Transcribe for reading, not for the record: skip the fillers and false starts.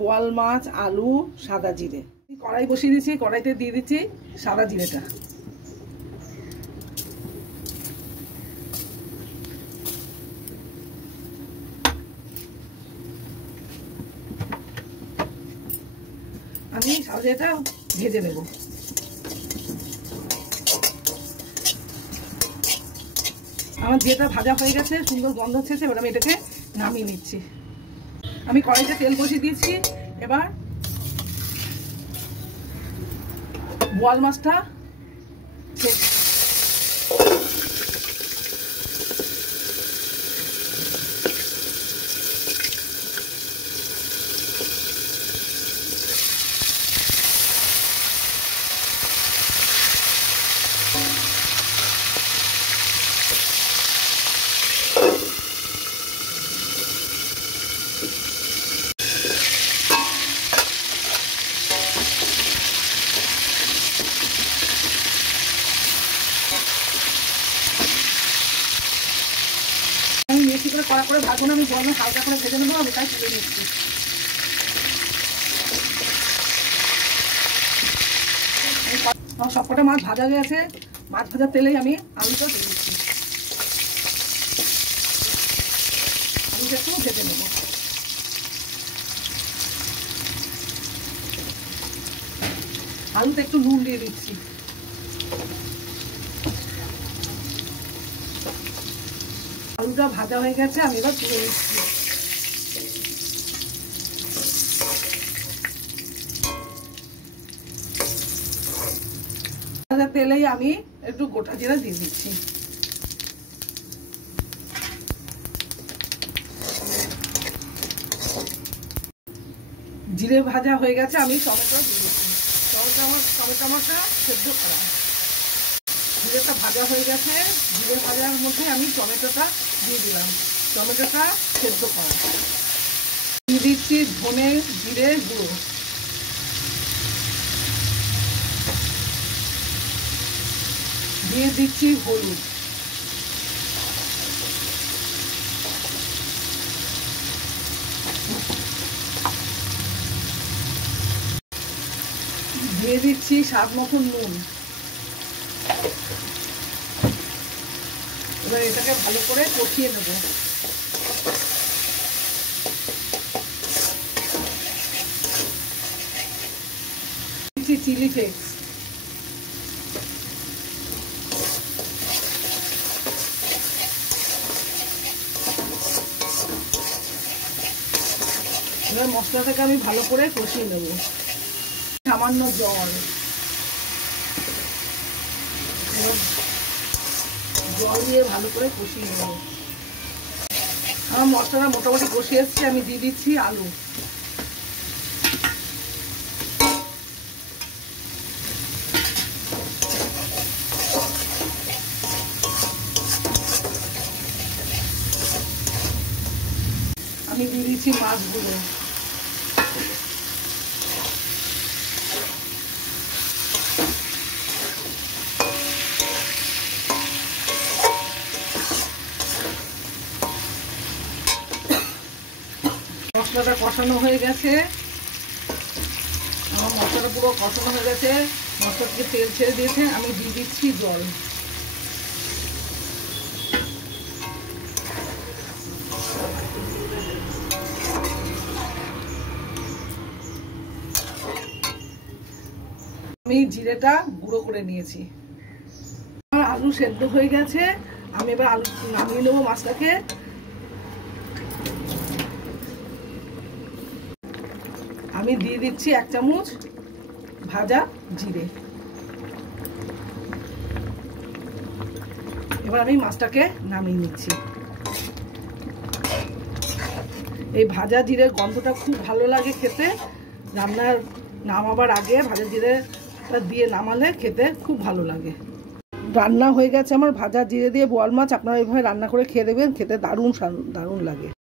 বোয়াল মাছ, আলু, সাদা জিরে। কড়াই বসিয়ে দিয়েছি, কড়াইতে দিয়ে দিচ্ছি সাদা জিরেটা। আমি সাদা জিরেটা ভেজে নেব। আমার জিরেটা ভাজা হয়ে গেছে, সুন্দর গন্ধ হচ্ছে। এবার আমি এটাকে নামিয়ে নিচ্ছি। আমি কড়াইতে তেল বসিয়ে দিয়েছি। এবার বোয়াল মাছটা বেশি করে কড়া করে ভাজবো না, আমি গরমে হালকা করে ভেজে নেবো। আমি তাই তুলে নিচ্ছি। সবকটা মাছ ভাজা হয়ে গেছে। মাছ ভাজার তেলেই আমি আলুটা দিয়ে দিচ্ছি। আলুটা একটু ভেজে নেব। আলুতে একটু নুন দিয়ে দিচ্ছি। আলুটা ভাজা হয়ে গেছে, আমি এবার তুলে দিচ্ছি। তেলেই আমি একটু গোটা জিরা দিয়ে দিচ্ছি। জিরে ভাজা হয়ে গেছে, আমি টমেটো দিয়ে দিচ্ছি। টমেটো আমারটা সেদ্ধ করা। জিরেটা ভাজা হয়ে গেছে, জিরে ভাজার মধ্যে আমি টমেটোটা দিয়ে দিলাম। টমেটোটা সেদ্ধ করা। দিয়ে দিচ্ছি ধনে জিরে গুঁড়ো। দিয়ে দিচ্ছি হলুদ। দিয়ে দিচ্ছি স্বাদ মতন নুন। এবার এটাকে ভালো করে কষিয়ে নেব। Chilli flakes. এবার মশলাটাকে আমি ভালো করে কষিয়ে নেব। সামান্য জল। জল দিয়ে ভালো করে কষিয়ে নেব। আমার মশলাটা মোটামুটি কষিয়ে এসছে, আমি দিয়ে দিচ্ছি আলু। আমি দিয়ে দিচ্ছি মাছগুলো। মশলাটা কষানো হয়ে গেছে। আমার মশলাটা পুরো কষানো হয়ে গেছে, মশলা থেকে তেল ছেড়ে দিয়েছে। আমি দিয়ে দিচ্ছি জল। আমি জিরেটা গুঁড়ো করে নিয়েছি। আমার আলু সেদ্ধ হয়ে গেছে, আমি এবার আলু নামিয়ে নেবো মাছটাকে। আমি দিয়ে দিচ্ছি 1 চামচ ভাজা জিরে। এবার আমি মাছটাকে নামিয়ে নিচ্ছি। এই ভাজা জিরের গন্ধটা খুব ভালো লাগে খেতে। রান্নার নামাবার আগে ভাজা জিরেটা দিয়ে নামালে খেতে খুব ভালো লাগে। রান্না হয়ে গেছে আমার ভাজা জিরে দিয়ে বোয়াল মাছ। আপনারা এইভাবে রান্না করে খেয়ে দেখবেন, খেতে দারুণ দারুণ লাগে।